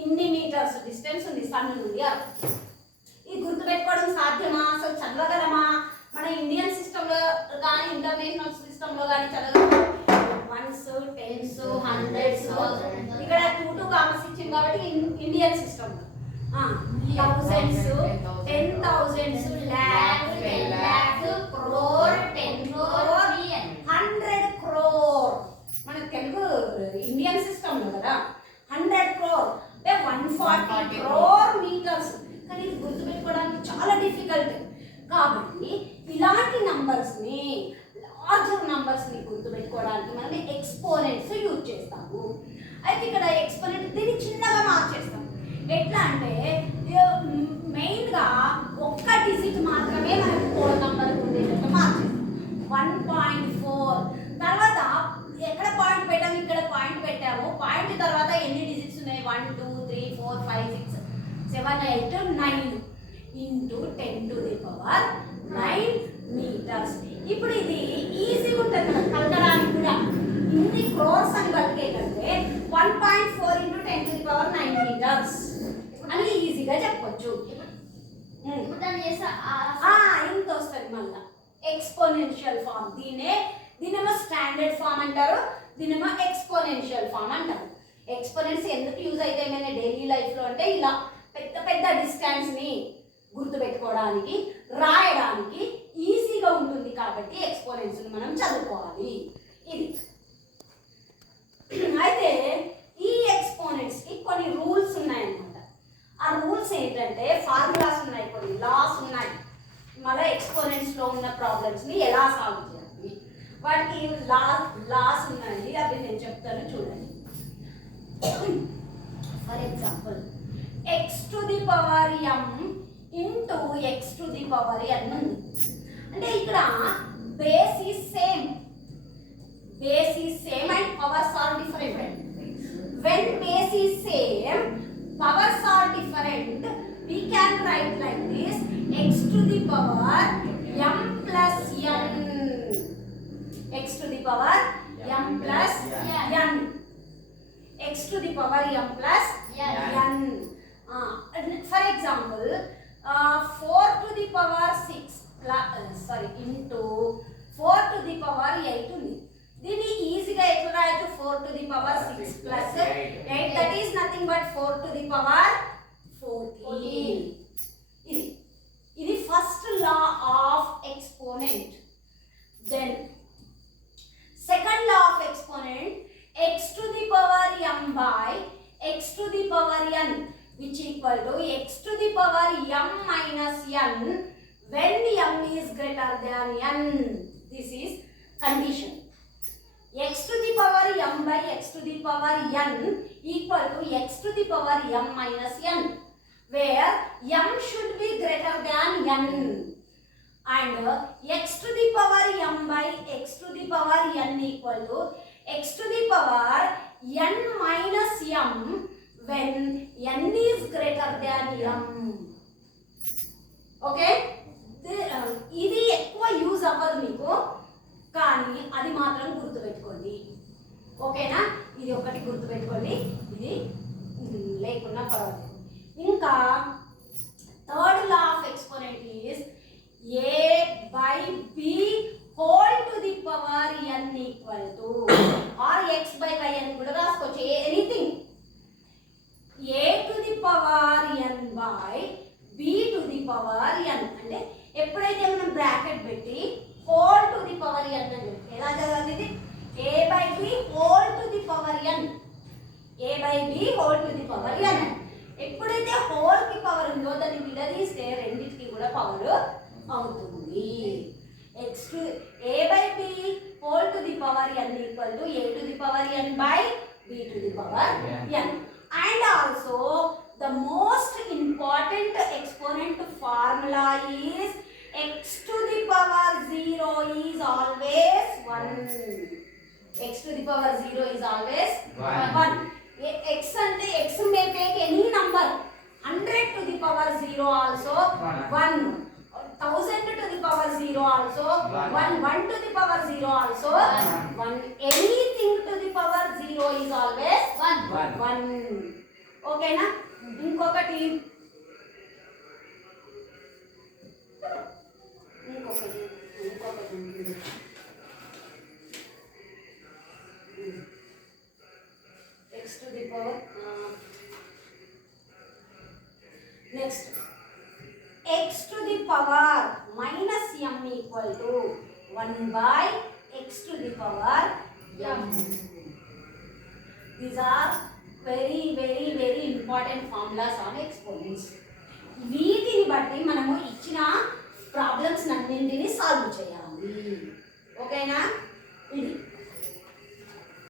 ఇన్ని metres distance ఉంది sun నుండి అర్త్. ఇది గుర్తుపెట్టుకోవడం సాధ్యమా? అసలు చదవగలమా? మన ఇండియన్ సిస్టంలో కానీ ఇంటర్నేషనల్ సిస్టంలో కానీ చదవగలమా? వన్స్, టెన్స్, హండ్రెడ్స్, ఇక్కడ 2 2 కామర్స్ ఇచ్చింది కాబట్టి ఇండియన్ సిస్టంలో thousands, 10,000s, lakhs, 10 lakhs, crore, 10 crore, 100 crore. మన తెలుగు ఇండియన్ సిస్టంలో కదా 100 crore అంటే 140 crore మీటర్స్. కానీ ఇది గుర్తుపెట్టుకోవడానికి చాలా డిఫికల్ట్. కాబట్టి ఇలాంటి నంబర్స్ని, లార్జర్ నంబర్స్ని గుర్తుపెట్టుకోవడానికి మనం ఎక్స్పోనెంట్స్ యూజ్ చేస్తాము. అయితే ఇక్కడ ఎక్స్పోనెంట్ దీన్ని చిన్నగా మార్చేస్తాం. ఎట్లా అంటే మెయిన్గా ఒక్క డిజిట్ మాత్రమే మనకి కోడ్ నంబర్ ఉండేటట్టు మార్చేస్తాం. 1.4 తర్వాత ఎక్కడ పాయింట్ పెట్టాము? ఇక్కడ పాయింట్ పెట్టాము. పాయింట్ తర్వాత ఎన్ని డిజిట్స్ ఉన్నాయి? 1 2 3 4 5 6 7 8 9 into 10 to the power 9 metres. ఇప్పుడు ఇది ఈజీగా ఉంటుంది కదా కలగడానికి కూడా. ఇన్ని క్రోర్స్ అని కలిగే కంటే 1.4 into 10 to the power 9 metres అని ఈజీగా చెప్పొచ్చు. ఇంత వస్తుంది మళ్ళా ఎక్స్పోనెన్షియల్ ఫామ్. దీనేమో స్టాండర్డ్ ఫామ్ అంటారు, దీనేమో ఎక్స్పోనెన్షియల్ ఫామ్ అంటారు. ఎక్స్పోనెంట్స్ ఎందుకు యూజ్ అయితే మన డైలీ లైఫ్లో అంటే ఇలా పెద్ద పెద్ద డిస్టెన్స్ని గుర్తుపెట్టుకోవడానికి, రాయడానికి ఈజీగా ఉంటుంది కాబట్టి ఎక్స్పోనెంట్స్ని మనం చదువుకోవాలి. ఇది అయితే ఈ ఎక్స్పోనెంట్స్కి కొన్ని రూల్స్ ఉన్నాయన్నమాట. ఆ రూల్స్ ఏంటంటే ఫార్ములాస్ ఉన్నాయి, కొన్ని లాస్ ఉన్నాయి. మళ్ళీ ఎక్స్పోనెంట్స్లో ఉన్న ప్రాబ్లమ్స్ని ఎలా సాల్వ్ చేయాలి, వాటికి లాస్ ఉన్నాయి. అవి నేను చెప్తాను చూడండి. For example x to the power m into x to the power n ఉంది. అంటే ఇక్కడ base is same and powers are different. when base is same, powers are different, we can write like this: x to the power m plus n, x to the power m plus n, x to the power m plus n. For example, 4 to the power 6 into 4 to the power 8 ఉంది. దీన్ని ఈజీగా ఎట్లా రాయొచ్చు? 4 to the power 6 plus 8, that is nothing but 4 to the power 14. ఇది first law of exponent. Then second law of exponent, x to the power m by x to the power n which equal to x to the power m minus n when m is greater than n. This is condition. x to the power m by x to the power n equal to x to the power m minus n, where m should be greater than n, and x to the power m by x to the power n equal to x to the power n minus m when n is greater than m. Okay, ఇది ఎక్కువ use అవ్వదు మీకు, కానీ అది మాత్రం గుర్తుపెట్టుకోండి. ఓకేనా? ఇది ఒకటి గుర్తుపెట్టుకోండి, ఇది లేకున్నా పర్వాలేదు. ఇంకా third law of exponent is a by b whole to the power n equal to, or x by y అని కూడా రాసుకోవచ్చు, anything. a to the power n by b to the power n అంటే ఎప్పుడైతే మనం bracket పెట్టి whole to the power n అని ఎలా చదవాలి? ఇది a by b whole to the power n, a by b whole to the power n. ఎప్పుడైతే whole కి పవర్ ఉందో దాన్ని విడదీస్తే రెండింటికి కూడా పవర్ అవుతుంది. x to a by b whole to the power n equal to a to the power n by b to the power n. And also the most important exponent formula is x to the power 0 is always 1. x to the power 0 is always 1. x ante x may take any number, 100 to the power 0 also 1, 1000 to the power 0 also 1, 1 to the power 0 also 1, anything to the power 0 is always 1. ఓకేనా? ఇంకొకటి ఉంటుంది. x to the power next x to the power minus m equal to 1 by x to the power m. These are very important formulas on exponents. వీటిని బట్టి మనము ఇచ్చిన problems అన్నింటినీ solve చేయాలి. ఓకేనా? ఇది